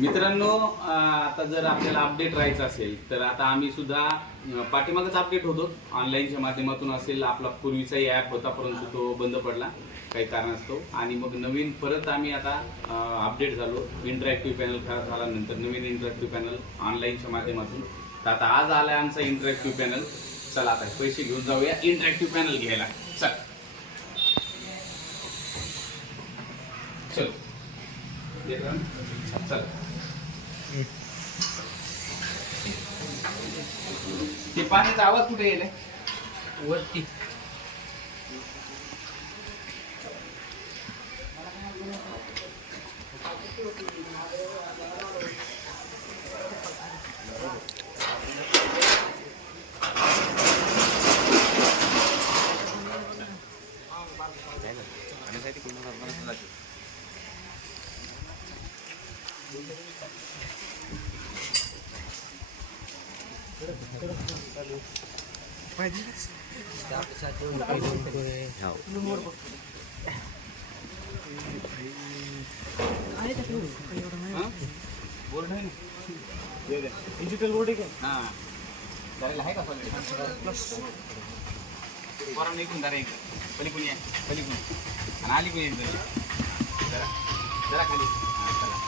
मित्रांनो आता जर आपल्याला अपडेट राहायचं असेल तर आता आम्ही सुद्धा पाठीमागच अपडेट होतो. ऑनलाईनच्या माध्यमातून असेल आपला पूर्वीचाही ॲप होता परंतु तो बंद पडला काही कारणास्तव. आणि मग नवीन परत आम्ही आता अपडेट झालो. इंटरॅक्टिव्ह पॅनल खराब झाल्यानंतर नवीन इंटरॅक्टिव्ह पॅनल ऑनलाईनच्या माध्यमातून. तर आता आज आला आहे आमचा इंटरॅक्टिव्ह पॅनल चला आता पैसे घेऊन जाऊया. इंटरॅक्टिव्ह पॅनल घ्यायला. चल. चल. चल. ते पाण्याचा आवाज कुठे गेलाय? वरती. बोर्ड आहे ना डिजिटल बोर्ड आहे हां जरा आहे का पोरा निघून जरा एक पलीकडून या पलीकडून आणि आली पण जरा जरा खाली चला.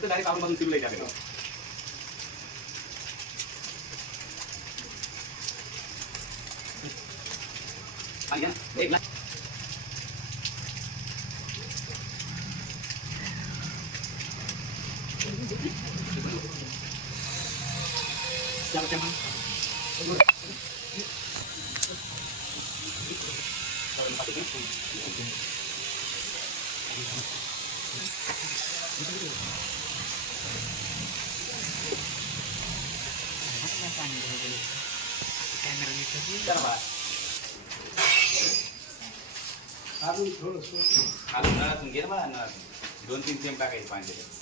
डायरेक्ट आपण बाजून सिव्हिल आहे त्याकडे. आणि घ्या. एक लाख. दोन तीन थेंब टाकायचे पाणी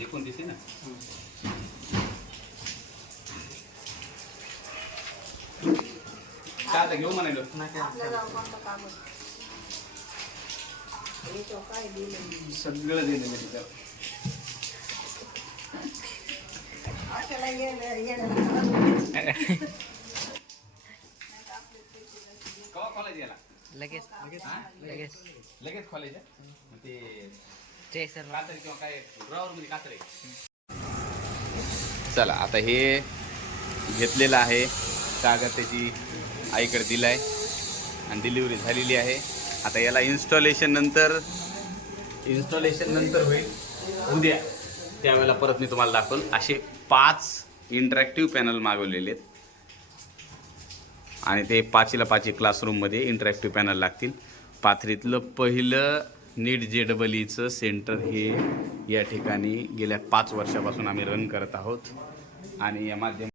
एकोणतीस आहे ना. काय आता घेऊ म्हणायलो. सगळं दिलं मी तिच्यावर कवा कॉलेज याला? लगेच? लगेच लगेच. कॉलेज आहे? मग ते जय सर कातरी किंवा काय ड्रॉवर मध्ये कातरे चला आता हे घेतलेलं आहे. कागद त्याची आईकडे दिलाय. आणि डिलिव्हरी झालेली आहे. आता याला इन्स्टॉलेशन नंतर इन्स्टॉलेशन नंतर होईल. उद्या त्यावेळेला परत मी तुम्हाला दाखवल असे पाच इंटरॅक्टिव्ह पॅनल मागवलेले आहेत. आणि ते पाचीला पाची क्लासरूममध्ये इंटरॅक्टिव्ह पॅनल लागतील. पाथरीतलं पहिलं नीट जे डबल ईचं सेंटर हे या ठिकाणी गेल्या पाच वर्षापासून आम्ही रन करत आहोत. आणि या माध्यम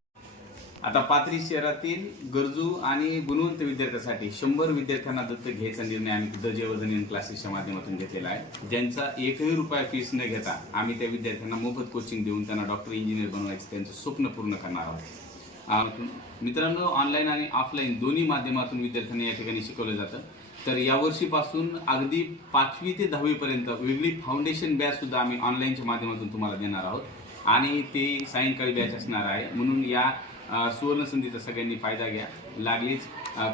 आता पाथरी शहरातील गरजू आणि गुणवंत विद्यार्थ्यांसाठी शंभर विद्यार्थ्यांना दत्तक घ्यायचा निर्णय आम्ही द जेवर्धन क्लासेसच्या माध्यमातून घेतलेला आहे. ज्यांचा एकही रुपया फीस न घेता आम्ही त्या विद्यार्थ्यांना मोफत कोचिंग देऊन त्यांना डॉक्टर इंजिनियर बनवायचं त्यांचं स्वप्न पूर्ण करणार आहोत. मित्रांनो ऑनलाईन आणि ऑफलाईन दोन्ही माध्यमातून विद्यार्थ्यांना या ठिकाणी शिकवलं जातं. तर यावर्षीपासून अगदी पाचवी ते दहावीपर्यंत वेगळी फाउंडेशन बॅच सुद्धा आम्ही ऑनलाईनच्या माध्यमातून तुम्हाला देणार आहोत. आणि ते सायंकाळी बॅच असणार आहे. म्हणून या सुवर्णसंधीचा सगळ्यांनी फायदा घ्या. लागलीच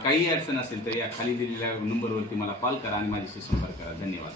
काही अडचण असेल तर या खाली दिलेल्या नंबरवरती मला कॉल करा आणि माझ्याशी संपर्क करा. धन्यवाद.